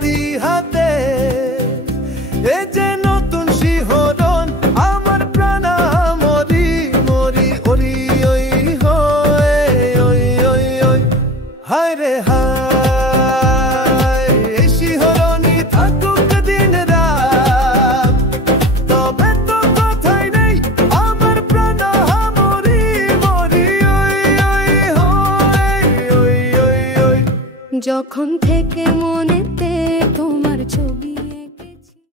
তোমারই হাতে। এ যে নতুন শিহরণ আমার প্রাণ মরি মরি ওরি ওই হয়ে ওই ওই ওই হায় রে হায়। এই শিহরণই থাকুক দিন রাত, তবে তো কথাই নেই আমার প্রাণ মরি মরি ওই ওই হয়ে ওই ওই ওই। যখন থেকে মনেতে তোমার ছবি